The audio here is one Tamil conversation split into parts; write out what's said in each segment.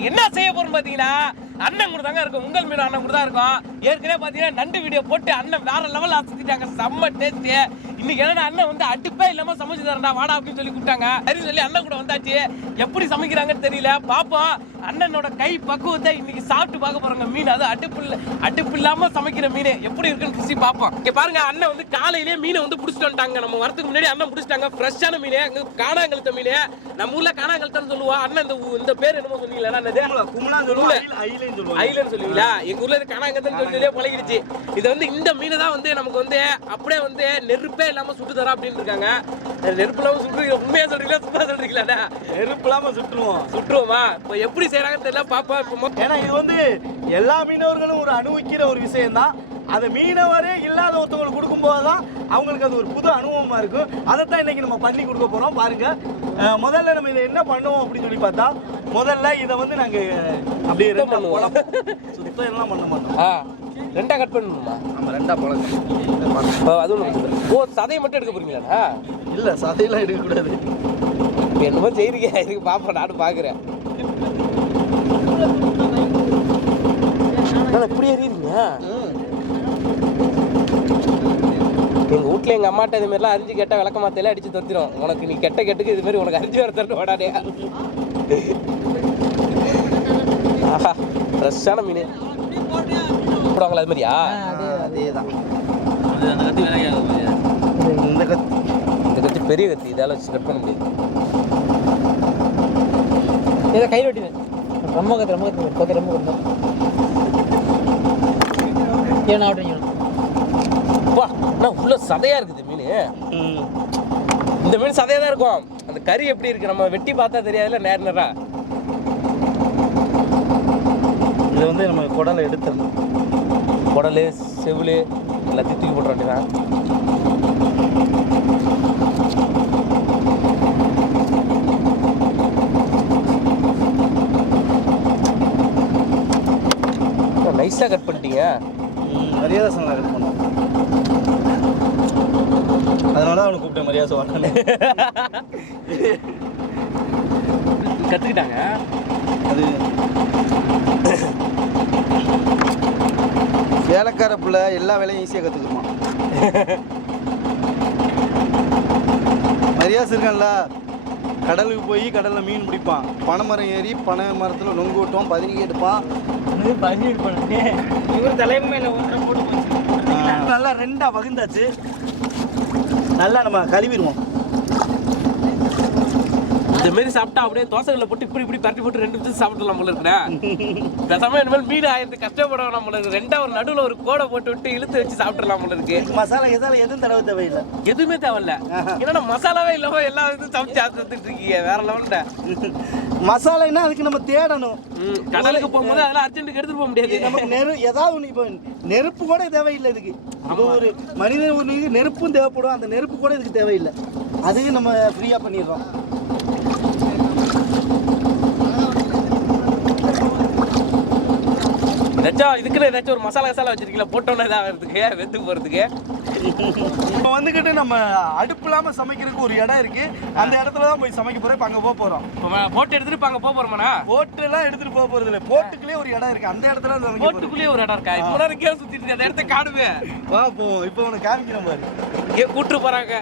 என்ன செய்ய போறோம் பாத்தீங்கன்னா அண்ணன் கூட தாங்க இருக்கும். உங்கள் மீன் அண்ணன் கூட தான் இருக்கும். ஏற்கனவே பாத்தீங்கன்னா நண்டு வீடியோ போட்டு அண்ணன் வேற லெவல் ஆசிட்டாங்க செம்ம டேஸ்ட் இன்னைக்கு என்னடா அண்ணன் வந்து அடுப்பே இல்லாம சமைச்சு தரேன்டா வாடா அப்படின்னு சொல்லி கூப்பிட்டாங்க. சரி சொல்லி அண்ணன் கூட வந்தாச்சு. எப்படி சமைக்கிறாங்கன்னு தெரியல. பாப்போம். அண்ணனோட கை பக்குவத்தை இன்னைக்கு சாப்பிட்டு பார்க்க போறாங்க. மீன் அது அடுப்பு அடுப்பு இல்லாம சமைக்கிற மீன். எப்படி இருக்குன்னு ருசி பார்ப்போம் இங்க பாருங்க அண்ணன் வந்து காலையிலேயே மீனை வந்து புடிச்சிட்டு வந்துட்டாங்க. நம்ம வரதுக்கு முன்னாடி அண்ணன் புடிச்சிட்டாங்க. ஃப்ரெஷ்ஷான மீன். அங்க காணாங்கழுத்த மீன். நம்ம ஊர்ல காணாங்கழுத்தன்னு சொல்லுவோம். அண்ணன் இந்த இந்த பேர் என்னமோ சொன்னீங்களா என்னது? சொல்லுவோம் ஐலைன்னு சொல்லுவாங்க. ஐலன்னு சொல்லுவீங்களா? எங்க ஊர்ல இது காணாங்கத்தன்னு சொல்லி பழகிடுச்சு. இது வந்து இந்த மீனை தான் வந்து நமக்கு வந்து அப்படியே வந்து நெருப்பே இல்லாம சுட்டு தரோம் அப்படின்னு இருக்காங்க. அது நெருப்பு இல்லாம சுட்டு உண்மையா சொல்றீங்களா? சும்மா சொல்றீங்களா நெருப்பு இல்லாம சுட்டுருவோம். சுட்டுருவோமா? இப்போ எப்படி செய்யறாங்கன்னு தெரியல. பாப்பா இப்போ ஏன்னா இது வந்து எல்லா மீனவர்களும் ஒரு அனுபவிக்கிற ஒரு விஷயம் தான் அது மீனவரே இல்லாத ஒருத்தவங்களுக்கு கொடுக்கும்போது தான் அவங்களுக்கு அது ஒரு புது அனுபவமா இருக்கும். அதைத்தான் இன்னைக்கு நம்ம பண்ணி கொடுக்க போறோம். பாருங்க. அஹ் முதல்ல நம்ம இதை என்ன பண்ணுவோம் அப்படின்னு சொல்லி பார்த்தா முதல்ல இதை வந்து நாங்க அப்படியே ரெண்டா பண்ணுவோம். சுத்தம் எல்லாம் பண்ண மாட்டோம். ஆ ரெண்டா கட் பண்ணணுமா? நம்ம ரெண்டா பழக்கம் இப்போ அது ஒன்று ஓ சதையை மட்டும் எடுக்க போறீங்களா? இல்ல சதையெல்லாம் எடுக்கக்கூடாது என்னமோ செய்றீங்க. இதுக்கு பாப்பா நானும் பார்க்குறேன் இப்படி எறியுங்க எங்க வீட்ல எங்க அம்மாட்ட இது மாதிரிலாம் அரிஞ்சு கேட்டா விளக்க மாத்தையில அடிச்சு தொத்திரும் உனக்கு நீ கெட்ட கெட்டுக்கு இது மாதிரி உனக்கு அரிஞ்சு வர தரட்டு ஓடாதே ஆஹா ஃப்ரெஷ்ஷான மீன். போடுவாங்களா அது மாதிரியா? அதே தான். அந்த கத்தி இந்த கத்தி இந்த கத்தி பெரிய கத்தி இதால வச்சு கட் பண்ண முடியாது. ஏதோ கை வெட்டினேன் ரொம்ப கத்து ரொம்ப கத்து. கொத்த ரொம்ப கொத்த. ஏன்னா வா நான் உள்ள சதையா இருக்குது மீன். இந்த மீன் சதையா தான் இருக்கும். அந்த கறி எப்படி இருக்கு நம்ம வெட்டி பார்த்தா தெரியாதுல்ல நேர் நேரா இதை வந்து நம்ம குடலை எடுத்துடணும். குடலு செவிலு எல்லாத்தையும் தூக்கி போட்டுற வேண்டியதான் நைஸாக கட் பண்ணிட்டீங்க. மரியாதை சொன்னா கட் பண்ணோம் அதனால தான் அவனை கூப்பிட்டேன் மரியாதை சொன்னான்னு கற்றுக்கிட்டாங்க அது வேலைக்கார பிள்ளை எல்லா வேலையும் ஈஸியாக கற்றுக்குமா மரியாதை இருக்கான்ல? கடலுக்கு போய் கடலில் மீன் பிடிப்பான். பனைமரம் ஏறி பனை மரத்தில் நொங்கு ஓட்டுவான் பதினிக்கு எடுப்பான். நல்லா ரெண்டா வகுந்தாச்சு. நல்லா நம்ம கழுவிடுவோம். இந்த மாதிரி சாப்பிட்டா அப்படியே தோசைகளை போட்டு இப்படி இப்படி பரட்டி போட்டு ரெண்டு நிமிஷம் சாப்பிடலாம் போல இருக்குடா. பேசாம இனிமேல் மீன் ஆயிரத்து கஷ்டப்பட வேணாம் போல இருக்கு. ரெண்டா ஒரு நடுவில் ஒரு கோடை போட்டு விட்டு இழுத்து வச்சு சாப்பிடலாம் போல இருக்கு. மசாலா எதால எதுவும் தடவை தேவையில்லை. எதுவுமே தேவையில்ல. என்னடா மசாலாவே இல்லாம எல்லா இதுவும் சமைச்சு சாப்பிட்டு இருக்கீங்க வேற லெவல்ல மசாலான்னா அதுக்கு நம்ம தேடணும். கடலுக்கு போகும்போது அதெல்லாம் அர்ஜென்ட்டுக்கு எடுத்துட்டு போக முடியாது. நமக்கு நெரு ஏதாவது ஒன்று இப்போ நெருப்பு கூட தேவையில்லை இதுக்கு. இப்போ ஒரு மனிதன் ஒரு நெருப்பும் தேவைப்படும். அந்த நெருப்பு கூட இதுக்கு தேவையில்லை. அதையும் நம்ம ஃப்ரீயாக பண்ணிடுறோம். ஏதாச்சும் இதுக்குன்னு ஏதாச்சும் ஒரு மசாலா மசாலா வச்சிருக்கீங்களா? போட்டோன்னு இதாகிறதுக்கு வெந்து போறதுக்கு. இப்போ வந்துக்கிட்டு நம்ம அடுப்பு இல்லாமல் சமைக்கிறதுக்கு ஒரு இடம் இருக்கு. அந்த இடத்துல தான் போய் சமைக்க போகிறோம் இப்போ அங்கே போக போகிறோம் போட்டு எடுத்துட்டு இப்ப அங்க போக போறோமாண்ணா? போட்டுலாம் எடுத்துகிட்டு போக போகிறது இல்லை போட்டுக்குள்ளே ஒரு இடம் இருக்கு. அந்த இடத்துல தான் போட்டுக்குள்ளேயே ஒரு இடம் இருக்கா? இப்போ நேரம் கீழே சுத்திட்டு இருக்கு அந்த இடத்த காணுமே. வா போவோம் இப்போ உனக்கு காமிக்கிறேன் பாரு. இங்கே கூட்டு போறாங்க.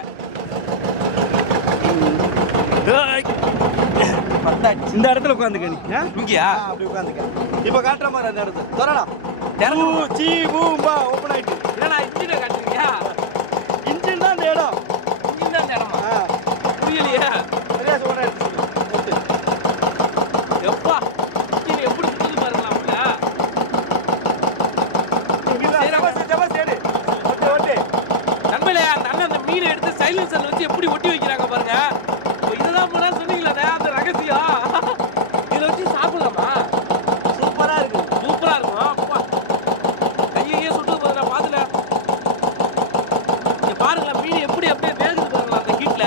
பத்தாச்சு இந்த இடத்துல உட்காந்துக்க நீ? இங்கயா? அப்படி உட்காந்துக்க. இப்போ காட்டுற மாதிரி அந்த இடத்துல. திறந்து சீ பூம்பா ஓப்பன் ஆயிட்டு. என்னடா இன்ஜினை காட்டுறீங்க? இன்ஜின் தான் இந்த இடம் இன்ஜின் தான் இந்த இடமா ஆ, புரியலையே சரியா சொல்றேன் எடுத்து போட்டு. எப்பா இன்ஜின் எப்படி சுத்துது பாருங்களா உள்ள இங்கிருந்தா, ஜபஸ், ஜபஸ் எடு. ஓட்டு, ஓட்டு. நண்பர்களே அந்த அண்ணன் அந்த மீனை எடுத்து சைலன்சர்ல வச்சு எப்படி ஒட்டி வைக்கிறாங்க பாருங்க இப்போ இதுதான் போனா சொன்னீங்களே அந்த ரகசியம் இதை வச்சு சாப்பிடலாமா சூப்பரா இருக்கு சூப்பரா இருக்கும் அப்பா. கையையே சுட்டு பாருங்க பாத்துல இங்க பாருங்களேன் மீன் எப்படி அப்படியே வேகுது பாருங்களா அந்த ஹீட்ல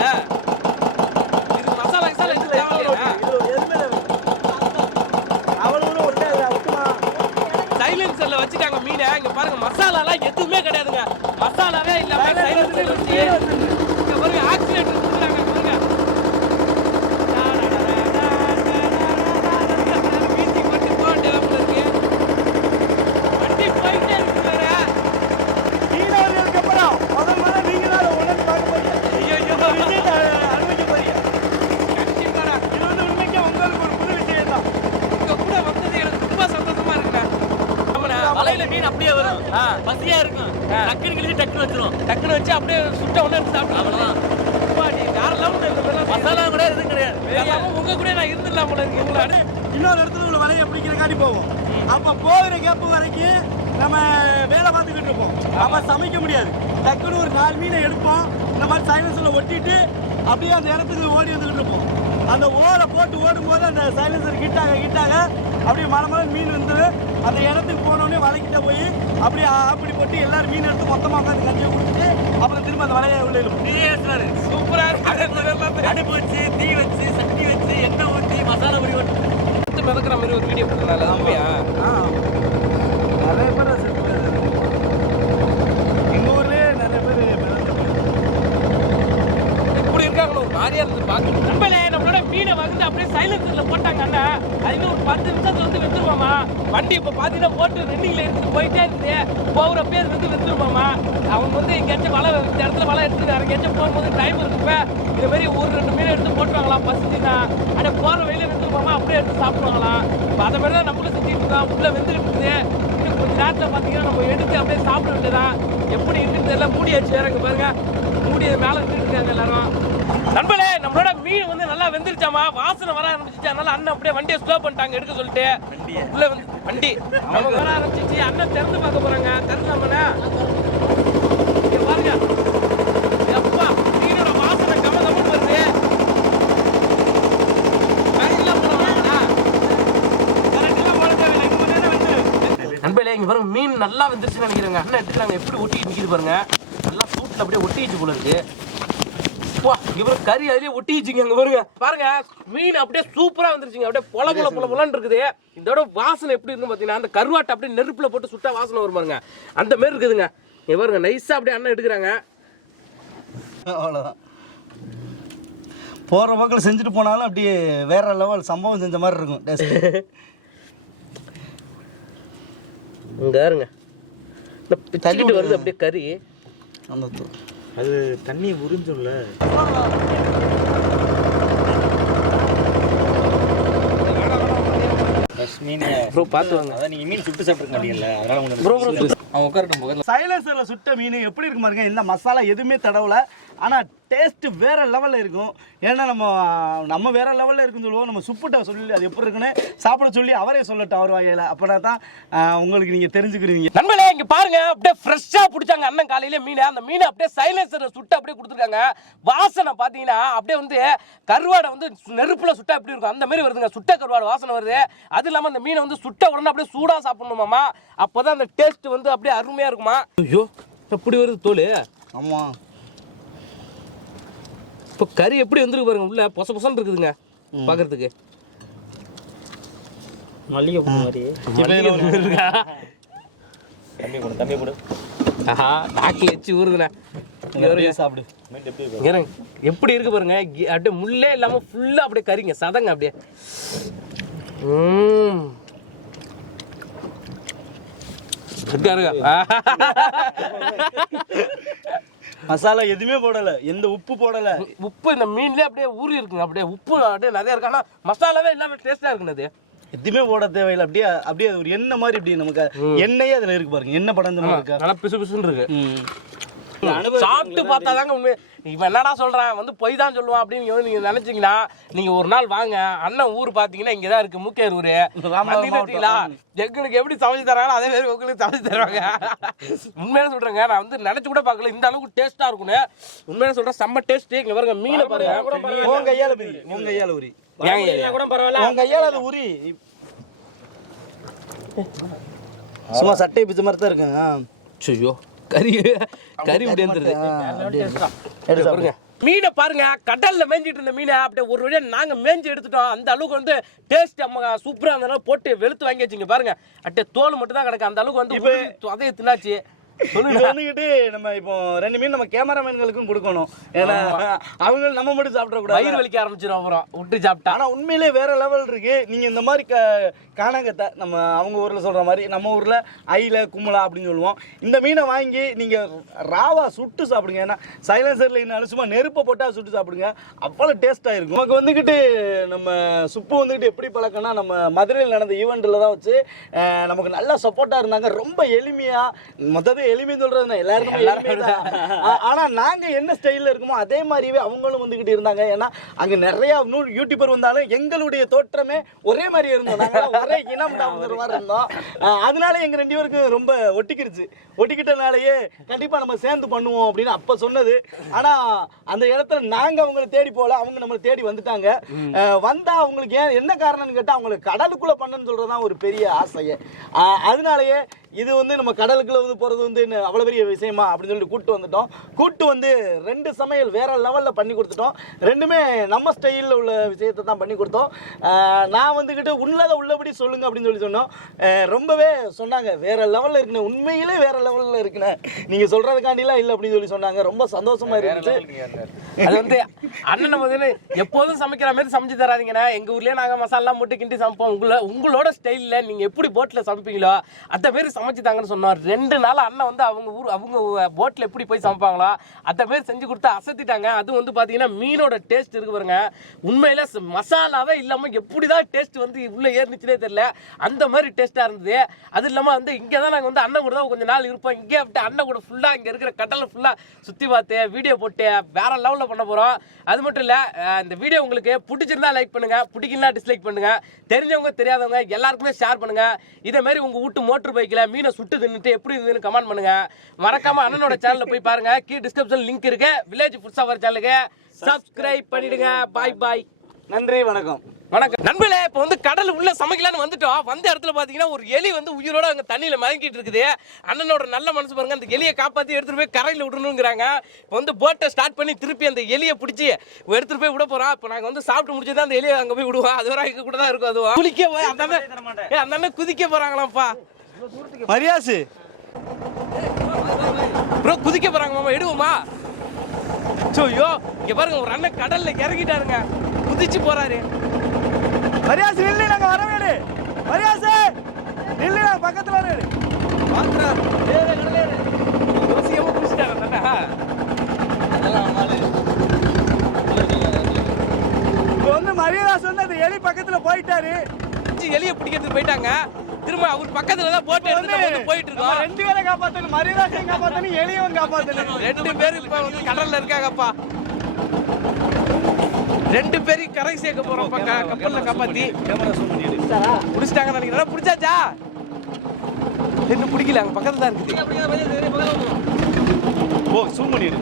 இது மசாலா கிசாலா எதுவும் தேவையில்லையா இது எதுவுமே தேவையில்லை. அவளுங்களும் ஒருத்தன் அதுல ஒட்டுமா. சைலன்சர்ல வச்சுட்டாங்க மீனை இங்க பாருங்க மசாலாலாம் எதுவுமே கிடையாதுங்க மசாலாவே இல்லாம சைலன்சர்ல வச்சு இங்க பாருங்க ஆக்சிடென்ட் கொடுக்குறாங்க பாருங்க பசியா இருக்கும் ஆ. டக்குனு கிழிச்சு டக்குனு வச்சிரும் டக்குனு வச்சு அப்படியே சுட்ட உடனே எடுத்து சாப்பிடலாம் நீ வேற level ல இந்த மாதிரிலாம் மசாலா கூட எதுவும் கிடையாது. உங்க கூட நான் இருந்துடலாம் போல இருக்கு. அடி. இன்னொரு இடத்துல உள்ள வலையை பிடிக்கிறக்காண்டி போவோம். அப்ப போகிற கேப்பு வரைக்கும் நம்ம வேலை பார்த்துக்கிட்டு இருப்போம். அப்ப சமைக்க முடியாது. டக்குன்னு ஒரு நாலு மீனை எடுப்போம். இந்த மாதிரி சைலன்சர்ல ஒட்டிட்டு அப்படியே அந்த இடத்துக்கு ஓடி வந்துகிட்டு இருப்போம். அந்த ஓலை போட்டு ஓடும்போது அந்த சைலன்சர் கிட்டாக கிட்டாக அப்படியே மர மர மீன் வந்து அந்த இடத்துக்கு போனோடனே வலைக்கிட்ட போய் அப்படியே அப்படி போட்டு எல்லாரும் மீன் எடுத்து மொத்தமாக உட்காந்து கஞ்சியை குடிச்சிட்டு அப்புறம் திரும்ப அந்த வலையை உள்ள இழுப்போம். இதே ஏசுறாரு. சூப்பரா இருக்கு இதெல்லாம் அடுப்பு வச்சு தீ வச்சு சட்டி வச்சு எண்ணெய் ஊற்றி மசாலா பொடி ஓட்டு எடுத்து மிதக்கிற மாதிரி ஒரு வீடியோ போட்டனால உண்மையா? நிறைய பேர் எங்க ஊர்லயே நிறைய பேர் இப்படி இருக்காங்க ஒரு மாதிரியா இருந்து பாக்க நம்மளே மீனை வந்து அப்படியே சைலன்சர்ல போட்டாங்க அண்ணா. அது ஒரு பத்து நிமிஷத்துல வந்து வெந்துருவாமா வண்டி இப்போ பார்த்தீங்கன்னா போட்டு ரெண்டிங்ல எடுத்துட்டு போயிட்டே இருக்குது. போகிற அது வந்து வெந்துருவாமா அவங்க வந்து எங்கேயாச்சும் வலை இந்த இடத்துல வலை எடுத்துட்டு எங்கேயாச்சும் போகும்போது டைம் இருக்குப்ப இது மாதிரி ஒரு ரெண்டு மீன் எடுத்து போட்டுருவாங்களாம் பசிச்சுன்னா. அப்படியே போகிற வழியில வெந்துருவாமா அப்படியே எடுத்து சாப்பிடுவாங்களாம் இப்போ அதை மாதிரி தான் நம்மளும் செஞ்சுட்டு இருக்கோம். உள்ளே வெந்துட்டு இருக்குது. இன்னும் கொஞ்சம் நேரத்தில் பார்த்தீங்கன்னா நம்ம எடுத்து அப்படியே சாப்பிட வேண்டியதான் எப்படி இருக்குன்னு தெரியல. மூடியாச்சு வேற இங்க பாருங்க. மூடி மேலே நின்றுட்டு இருக்காங்க எல்லாரும். நண்பர்களே நம்மளோட மீன் வந்து நல்லா வெந்துருச்சாமா வாசனை வர ஆரம்பிச்சிச்சு. அதனால அண்ணன் அப்படியே வண்டியை ஸ்லோ பண்ணிட்டாங்க எடுக்க சொல்லிட்டு. உள்ள வந்து வண்டி. அவங்க வர ஆரம்பிச்சிச்சு. அண்ணன் திறந்து பார்க்க போறாங்க. திறந்தாமண்ணா இங்க பாருங்க. எப்பா மீனோட வாசனை கம கமன்னு வருது. நண்பர்களே இங்க பாருங்க மீன் நல்லா வெந்துருச்சுன்னு நினைக்கிறேங்க. அண்ணன் எடுத்துக்கிறாங்க. எப்படி ஒட்டி நிக்குது பாருங்க. நல்லா சூட்டில் அப்படியே ஒட்டிச்சு போல இருக்கு. இங்க பாருங்க கறி அதுலயே ஒட்டிச்சுங்க அங்க பாருங்க. பாருங்க மீன் அப்படியே சூப்பரா வந்துருச்சுங்க. அப்படியே பொல பொல பொல பொலன்னு இருக்குது. இதோட வாசனை எப்படி இருக்கு பாத்தீங்கன்னா அந்த கருவாட்டை அப்படியே நெருப்புல போட்டு சுட்டா வாசனை வரும் பாருங்க. அந்த மாதிரி இருக்குதுங்க. இங்க பாருங்க நைஸா அப்படியே அண்ணன் எடுக்கிறாங்க. அவ்வளோதான் போகிற பக்கம் செஞ்சுட்டு போனாலும் அப்படியே வேற லெவல் சம்பவம் செஞ்ச மாதிரி இருக்கும் இங்க பாருங்க. இந்த பிச்சுக்கிட்டு வருது அப்படியே கறி. அந்த அது தண்ணி உறிஞ்சும்ல. மீன் ப்ரோ பார்த்து வாங்க. அதான் நீங்க மீன் சுட்டு சாப்பிட்டுருக்க மாட்டீங்கல்ல அதனால உங்களுக்கு ப்ரோ ப்ரோ அவன் உட்காரட்டும் பக்கத்தில். சைலன்சர்ல சுட்ட மீன் எப்படி இருக்கு பாருங்க இந்த மசாலா எதுவுமே தடவல. ஆனா டேஸ்ட் வேற லெவல்ல இருக்கும். ஏன்னா நம்ம நம்ம வேற லெவல்ல இருக்குன்னு சொல்லுவோம். நம்ம சுப்புட்ட சொல்லி அது எப்படி இருக்குன்னு சாப்பிட சொல்லி அவரே சொல்லட்டும் அவர் வாயில. அப்பனா தான் உங்களுக்கு நீங்க தெரிஞ்சுக்கிறீங்க நண்பர்களே இங்க பாருங்க அப்படியே ஃப்ரெஷ்ஷா பிடிச்சாங்க அண்ணன் காலையில மீன். அந்த மீனை அப்படியே சைலன்சர்ல சுட்டு அப்படியே கொடுத்துருக்காங்க. வாசனை பாத்தீங்கன்னா அப்படியே வந்து கருவாடை வந்து நெருப்புல சுட்டா எப்படி இருக்கும்? அந்த மாதிரி வருதுங்க. சுட்ட கருவாடு வாசனை வருது. அது இல்லாம அந்த மீனை வந்து சுட்ட உடனே அப்படியே சூடா சாப்பிடணுமாமா அப்பதான் அந்த டேஸ்ட் வந்து அப்படியே அருமையா இருக்குமா? ஐயோ எப்படி வருது தோல் ஆமா. இப்போ கறி எப்படி வந்துருக்கு பாருங்க உள்ள பொச பொசன்னு இருக்குதுங்க பாக்குறதுக்கு. மல்லிகை பூ மாதிரி தம்பி தம்பி ஆஹா ஊறுதுண்ணே. சாப்பிடு. எப்படி இருக்கு? பாருங்க அப்படியே முள்ளே இல்லாம ஃபுல்லா அப்படியே கறிங்க சதங்க அப்படியே. ம். இருக்கா, இருக்கா. மசாலா எதுவுமே போடல எந்த உப்பு போடல. உப்பு இந்த மீன்லயே அப்படியே ஊறி இருக்குங்க அப்படியே உப்பு அப்படியே நிறைய இருக்கு. ஆனா மசாலாவே இல்லாம டேஸ்டா இருக்குங்க அது. எதுவுமே போட தேவையில்லை அப்படியே அப்படியே ஒரு எண்ணெய் மாதிரி இப்படி நமக்கு எண்ணெயே அதுல இருக்கு பாருங்க எண்ணெய் படம் இருக்கா. நல்லா பிசு பிசுன்னு இருக்கு சாப்பிட்டு பார்த்தாதாங்க உண்மை இவன் என்னடா சொல்றான்? வந்து பொய் தான் சொல்லுவான் அப்படின்னு நீங்க நினைச்சீங்கன்னா நீங்க ஒரு நாள் வாங்க. அண்ணன் ஊர் பாத்தீங்கன்னா இங்க தான் இருக்கு மூக்கையர் ஊரு. எங்களுக்கு எப்படி சமைச்சு தராங்களோ அதே மாதிரி உங்களுக்கு சமைச்சு தருவாங்க. உண்மையில சொல்றேங்க நான் வந்து நினைச்சு கூட பார்க்கல. இந்த அளவுக்கு டேஸ்டா இருக்கும்னு. உண்மையில சொல்றேன் செம்ம டேஸ்ட் இங்க பாருங்க மீனை பாருங்க. உன் கையால உன் கையால உரி. கையால அது உரி. சும்மா சட்டை பிச்ச மாதிரி தான் இருக்கு. ஆ. ஐயோ. கறி கறி இப்படி வந்துருது. அப்படியே. எடுத்து மீனை பாருங்க கடல்ல மேய்ஞ்சிட்டு இருந்த மீனை அப்படியே ஒரு வழியா நாங்க மேய்ஞ்சி எடுத்துட்டோம். அந்த அளவுக்கு வந்து டேஸ்ட் அம்மா சூப்பரா அந்த அளவுக்கு போட்டு வெளுத்து வாங்கி வச்சுங்க பாருங்க. அட்டே தோல் மட்டும் தான் கிடக்கு. அந்த அளவுக்கு வந்து அதையே தின்னாச்சு. வந்துகிட்டு நம்ம இப்போ ரெண்டு மீன் நம்ம கேமராமேன்களுக்கும் கொடுக்கணும். ஏன்னா அவங்க நம்ம மட்டும் சாப்பிட கூடாது. வயிறு வலிக்க ஆரம்பிச்சிடும் அப்புறம். விட்டு சாப்பிட்டா. ஆனா உண்மையிலே வேற லெவல் இருக்கு. நீங்க இந்த மாதிரி க- காணாங்கத்தை நம்ம அவங்க ஊரில் சொல்கிற மாதிரி நம்ம ஊரில் ஐல கும்பலா அப்படின்னு சொல்லுவோம். இந்த மீனை வாங்கி நீங்கள் ராவா சுட்டு சாப்பிடுங்க. ஏன்னா சைலன்சரில் என்ன சும்மா நெருப்பை போட்டால் சுட்டு சாப்பிடுங்க. அவ்வளோ டேஸ்ட்டாக இருக்கும். நமக்கு வந்துக்கிட்டு நம்ம சுப்பு வந்துக்கிட்டு எப்படி பழக்கம்னா நம்ம மதுரையில் நடந்த ஈவெண்ட்டில் தான் வச்சு நமக்கு நல்லா சப்போர்ட்டாக இருந்தாங்க. ரொம்ப எளிமையாக மொத்தத்தை எளிமை சொல்கிறது எல்லாருக்கும் தான் ஆனால் நாங்கள் என்ன ஸ்டைலில் இருக்குமோ அதே மாதிரியே அவங்களும் வந்துக்கிட்டு இருந்தாங்க. ஏன்னா அங்கே நிறையா நூறு யூடியூபர் வந்தாலும் எங்களுடைய தோற்றமே ஒரே மாதிரி இருந்தோம் நாங்கள் ஒரே இனம் மாதிரி இருந்தோம். அதனால எங்கள் ரெண்டு பேருக்கு ரொம்ப ஒட்டிக்கிடுச்சு ஒட்டிக்கிட்டனாலேயே கண்டிப்பாக நம்ம சேர்ந்து பண்ணுவோம் அப்படின்னு அப்போ சொன்னது. ஆனால் அந்த இடத்துல நாங்கள் அவங்கள தேடி போகல. அவங்க நம்மளை தேடி வந்துட்டாங்க. வந்தா அவங்களுக்கு ஏன் என்ன காரணம்னு கேட்டால் அவங்களுக்கு கடலுக்குள்ளே பண்ணணும்னு சொல்கிறது தான் ஒரு பெரிய ஆசையே. அதனாலேயே இது வந்து நம்ம கடலுக்குள்ள வந்து போகிறது வந்து என்ன அவ்வளோ பெரிய விஷயமா அப்படின்னு சொல்லிட்டு கூட்டு வந்துட்டோம். கூட்டு வந்து ரெண்டு சமையல் வேற லெவலில் பண்ணி கொடுத்துட்டோம். ரெண்டுமே நம்ம ஸ்டைலில் உள்ள விஷயத்தை தான் பண்ணி கொடுத்தோம். நான் வந்துக்கிட்டு உள்ளதை உள்ளபடி சொல்லுங்க அப்படின்னு சொல்லி சொன்னோம். ரொம்பவே சொன்னாங்க. வேற லெவலில் இருக்குண்ணே உண்மையிலே வேற லெவலில் இருக்குண்ணே நீங்கள் சொல்கிறதுக்காண்டிலாம் இல்லை அப்படின்னு சொல்லி சொன்னாங்க. ரொம்ப சந்தோஷமா இருந்துச்சு. அது வந்து அண்ணன் வந்து எப்போதும் சமைக்கிற மாதிரி சமைச்சு தராதீங்கண்ணா. எங்க ஊர்லயே நாங்க மசாலா போட்டு கிண்டி சமைப்போம். உங்கள உங்களோட ஸ்டைல்ல நீங்க எப்படி போட்ல சமைப்பீங்களோ அந்த மாரி சமைச்சு தாங்கன்னு சொன்னார். ரெண்டு நாள் அண்ணன் வந்து அவங்க ஊர் அவங்க போட்டில் எப்படி போய் சமைப்பாங்களோ அந்த மாரி செஞ்சு கொடுத்து அசத்திட்டாங்க. அது வந்து பார்த்தீங்கன்னா மீனோட டேஸ்ட் இருக்கு பாருங்க. உண்மையில மசாலாவே இல்லாமல் எப்படி தான் டேஸ்ட் வந்து உள்ளே ஏறிச்சுனே தெரியல. அந்த மாதிரி டேஸ்ட்டாக இருந்தது. அது இல்லாமல் வந்து இங்கே தான் நாங்கள் வந்து அண்ணன் கூட தான் கொஞ்சம் நாள் இருப்போம். இங்கே அப்படியே அண்ணன் கூட ஃபுல்லாக இங்கே இருக்கிற கடலை ஃபுல்லாக சுற்றி பார்த்து வீடியோ போட்டு வேற லெவலில் பண்ண போகிறோம் அது மட்டும் இல்லை இந்த வீடியோ உங்களுக்கு பிடிச்சிருந்தா லைக் பண்ணுங்கள் பிடிக்கலனா டிஸ்லைக் பண்ணுங்கள் தெரிஞ்சவங்க தெரியாதவங்க எல்லாருக்குமே ஷேர் பண்ணுங்கள் இதே மாதிரி உங்கள் வீட்டு மோட்டர் பைக்கில் மீனை சுட்டு தின்னுட்டு எப்படி இருந்ததுன்னு கமெண்ட் பண்ணுங்க. மறக்காம அண்ணனோட சேனல்ல போய் பாருங்க. கீ டிஸ்கிரிப்ஷன் லிங்க் இருக்கு. வில்லேஜ் ஃபுட் சவர் சேனலுக்கு சப்ஸ்கிரைப் பண்ணிடுங்க. பாய் பாய் நன்றி வணக்கம். வணக்கம். நண்பர்களே இப்போ வந்து கடல் உள்ள சமைக்கலாம்னு வந்துட்டோம். வந்த இடத்துல பாத்தீங்கன்னா ஒரு எலி வந்து உயிரோட அங்க தண்ணியில மயங்கிட்டு இருக்குது. அண்ணனோட நல்ல மனசு பாருங்க. அந்த எலியை காப்பாத்தி எடுத்துட்டு போய் கரையில விடணுங்கிறாங்க. இப்போ வந்து போட்டை ஸ்டார்ட் பண்ணி திருப்பி அந்த எலியை பிடிச்சி எடுத்துட்டு போய் விட போறோம். இப்போ நாங்க வந்து சாப்பிட்டு முடிச்சது அந்த எலியை அங்க போய் விடுவோம். அது வரை கூட தான் இருக்கும். அதுவும் குளிக்க போய் அந்த அந்த குதிக்க போறாங்களாம்ப்பா. மரியாசு. ப்ரோ குதிக்க போறாங்க மாமா எடுவோமா? ஐயோ இங்க பாருங்க ஒரு அண்ணன் கடல்ல இறங்கிட்டாருங்க. குதிச்சு போறாரு. மரியாசு நில்லு நாங்க வர வேடு மரியாசு நில்லு நாங்க பக்கத்துல வர வேடு யோசிக்காம குதிச்சிட்டாரு அந்த அண்ணன். இப்போ வந்து மரியாதாஸ் வந்து அந்த எலி பக்கத்துல போயிட்டாரு. எலியை பிடிக்கிறதுக்கு போயிட்டாங்க. திரும்ப அவர் பக்கத்துல தான் போட்டு எடுத்து வந்து போயிட்டு இருக்கோம். ரெண்டு பேரை காப்பாத்தணும். மரியாதையும் காப்பாத்தணும் எலியும் காப்பாத்தணும். ரெண்டு பேரும் இப்ப வந்து கடல்ல இருக்காங்கப்பா. ரெண்டு பேரையும் கரை சேர்க்க போறோம் கப்பல்ல காப்பாத்தி. பிடிச்சிட்டாங்க நினைக்கிறேன் பிடிச்சாச்சா? இன்னும் பிடிக்கல அங்க பக்கத்துல தான் இருக்குது. ஓ சூம் பண்ணிடு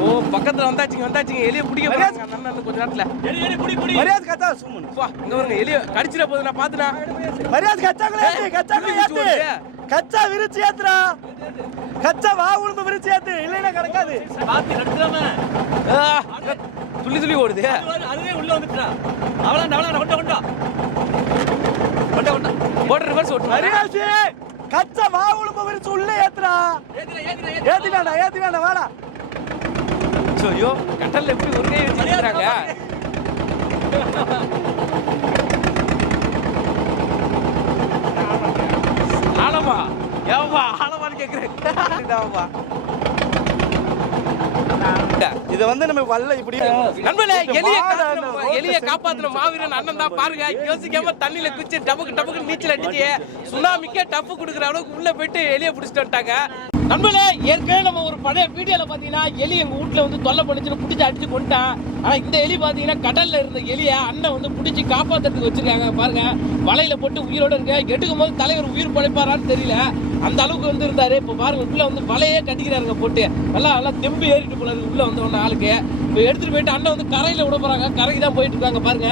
ஓ பக்கத்துல வந்தாச்சுங்க வந்தாச்சுங்க. எலிய பிடிக்க இன்னும் கொஞ்ச நேரத்துல. மரியாதை கத்தா சூம் பண்ணு வா இங்க வருங்க எலிய கடிச்சிட போகுது நான் பாத்துனா மரியாதை கச்சாங்களே ஏத்து கச்சாங்களே ஏத்து. கச்சா விரிச்சு ஏத்துறா கச்சா வா உளுந்து விரிச்சு ஏத்து. இல்லைன்னா கிடக்காது பாத்தி நடுத்துறாம துள்ளி துள்ளி ஓடுது. அதுவே உள்ள வந்துட்டா அவளா அவளா கொண்டா கொண்டா கொண்டா கொண்டா போட்டு ரிவர்ஸ் ஓட்டு. மரியாதை கச்சா வா உளுந்து விரிச்சு உள்ள ஏத்துறா ஏத்திடா ஏத்திடா ஏத்திட்டாடா ஏத்திட்டாடா வாடா. ஐயோ கடல்ல எப்படி ஒரு கை வச்சு நிக்கிறாங்க ஆழமா ஏவா ஆழமான்னு கேக்குறேன். இத வந்து நம்ம வல்ல இப்படி நண்பர்களே எலிய எலிய காப்பாத்தின மாவீரன் அண்ணன் தான் பாருங்க. யோசிக்காம தண்ணியில குச்சி டபுக்கு டபுக்கு நீச்சல் அடிச்சு சுனாமிக்கே டப்பு கொடுக்குற அளவுக்கு உள்ள போயிட்டு எலிய பிடிச்சிட்டு வந்துட்டாங்க. நண்பர்களே ஏற்கனவே நம்ம ஒரு பழைய வீடியோல பாத்தீங்கன்னா எலி எங்க வீட்ல வந்து தொல்லை பண்ணிச்சுன்னு பிடிச்சி அடிச்சு கொண்டுட்டான். ஆனா இந்த எலி பாத்தீங்கன்னா கடல்ல இருந்த எலிய அண்ணன் வந்து பிடிச்சி காப்பாத்துறதுக்கு வச்சிருக்காங்க பாருங்க. வலையில போட்டு உயிரோட இருக்க. எடுக்கும் போது தலைவர் உயிர் படைப்பாரான்னு தெரியல. அந்த அளவுக்கு வந்து இருந்தாரு. இப்ப பாருங்க உள்ள வந்து வலையே கட்டிக்கிறாருங்க போட்டு. நல்லா நல்லா தெம்பு ஏறிட்டு போல இருக்கு உள்ள வந்து ஒன்று ஆளுக்கு. இப்போ எடுத்துட்டு போயிட்டு அண்ணன் வந்து கரையில விட போறாங்க. கரைக்கு தான் போயிட்டு இருக்காங்க பாருங்க.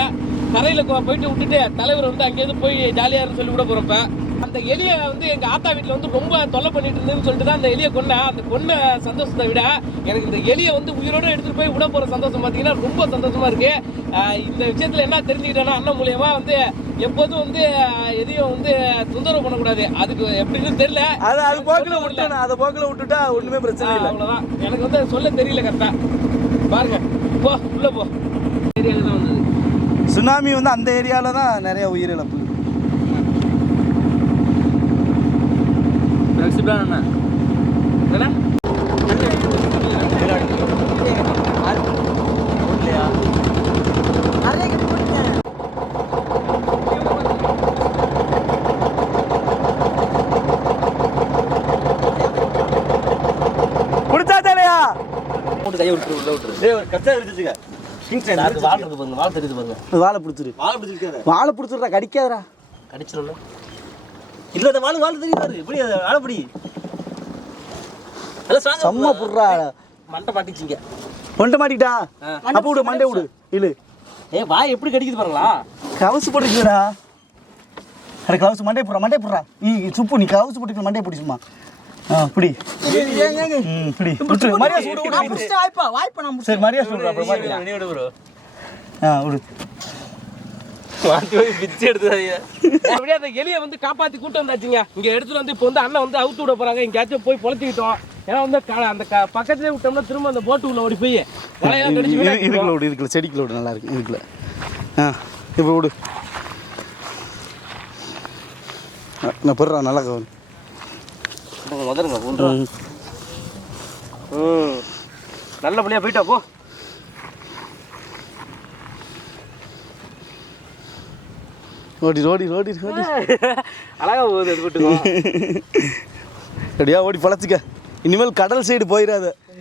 கரையில போயிட்டு விட்டுட்டு தலைவர் வந்து அங்கேயிருந்து போய் ஜாலியா இருந்து சொல்லி விட போறப்ப அந்த எலியை வந்து எங்க ஆத்தா வீட்டுல வந்து ரொம்ப தொல்லை பண்ணிட்டு இருந்தேன்னு சொல்லிட்டு தான் அந்த எலியை கொன்னேன். அந்த கொன்ன சந்தோஷத்தை விட எனக்கு இந்த எலியை வந்து உயிரோட எடுத்துட்டு போய் விட போற சந்தோஷம் பாத்தீங்கன்னா ரொம்ப சந்தோஷமா இருக்கு. ஆஹ் இந்த விஷயத்துல என்ன தெரிஞ்சுக்கிட்டேன்னா அண்ணன் மூலியமா வந்து எப்போதும் வந்து எதையும் வந்து தொந்தரவு பண்ணக்கூடாது. அதுக்கு எப்படின்னு தெரியல. அது அது போக்குல விட்டுனா அதை போக்குல விட்டுட்டா ஒண்ணுமே பிரச்சனை இல்லை. அவ்வளவுதான். எனக்கு வந்து அது சொல்ல தெரியல கரெக்டா. பாருங்க. போ உள்ள போ. ஏரியால தான் வந்தது. சுனாமி வந்து அந்த ஏரியாவில் தான் நிறைய உயிரிழப்பு பிடிச்சாச்சா இல்லையா போட்டு கையை விட்டுரு உள்ள விட்டுரு. டேய் ஒரு கச்சா இருந்துச்சுங்க வாழை பிடிச்சிரு. வாழை பிடிச்சிருக்காரு வாழை பிடிச்சிருடா கடிக்காதடா. கடிச்சிரும்ல. இல்ல அந்த வால் வால் தெரியுது எப்படி அது ஆளப்படி? எல்லாம் செம்ம புடுறா மண்டை மாட்டிச்சிங்க கொண்டு மாட்டிக்கிட்டா? அப்போ விடு மண்டே விடு. இழு. ஏ வாய் எப்படி கடிக்குது பாருங்களா? கவசு போட்டுக்கலடா அட கவசு மண்டே போடுறா மண்டே போடுறா. நீ சுப்பு நீ கவசு போட்டுக்கல மண்டே பிடி சும்மா. ஆ பிடி. பிடி. மரியா சூடு வாய்ப்பா வாய்ப்பா நான் சரி மரியா சூடு அப்புறம் பாருங்க நீ விடு ப்ரோ ஆ விடு. வாந்தி போய் பிச்சு எடுத்து அப்படியே அந்த எலியை வந்து காப்பாத்தி கூட்டு வந்தாச்சுங்க. இங்க எடுத்துட்டு வந்து இப்போ வந்து அண்ணன் வந்து அவுத்து விட போறாங்க. எங்கேயாச்சும் போய் பொழைச்சிக்கிட்டோம் ஏன்னா வந்து க- அந்த பக்கத்துலயே விட்டோம்னா திரும்ப அந்த போட்டு உள்ள ஓடி போய் வலையெல்லாம் கடிச்சு. இதுக்குள்ள விடு இதுக்குள்ள செடிக்குள்ள விடு நல்லா இருக்கு இதுக்குள்ள. ஆ இப்போ விடு. நான் போடுறேன் நல்லா கவனி முதருங்க ஒன்று ம். நல்லபடியா போயிட்டா போ. ஓடி ஓடி ஓடி ஓடி. அழகா போகுது அது விட்டுக்கோ எப்படியா ஓடி பழச்சிக்க. இனிமேல் கடல் சைடு போயிடாத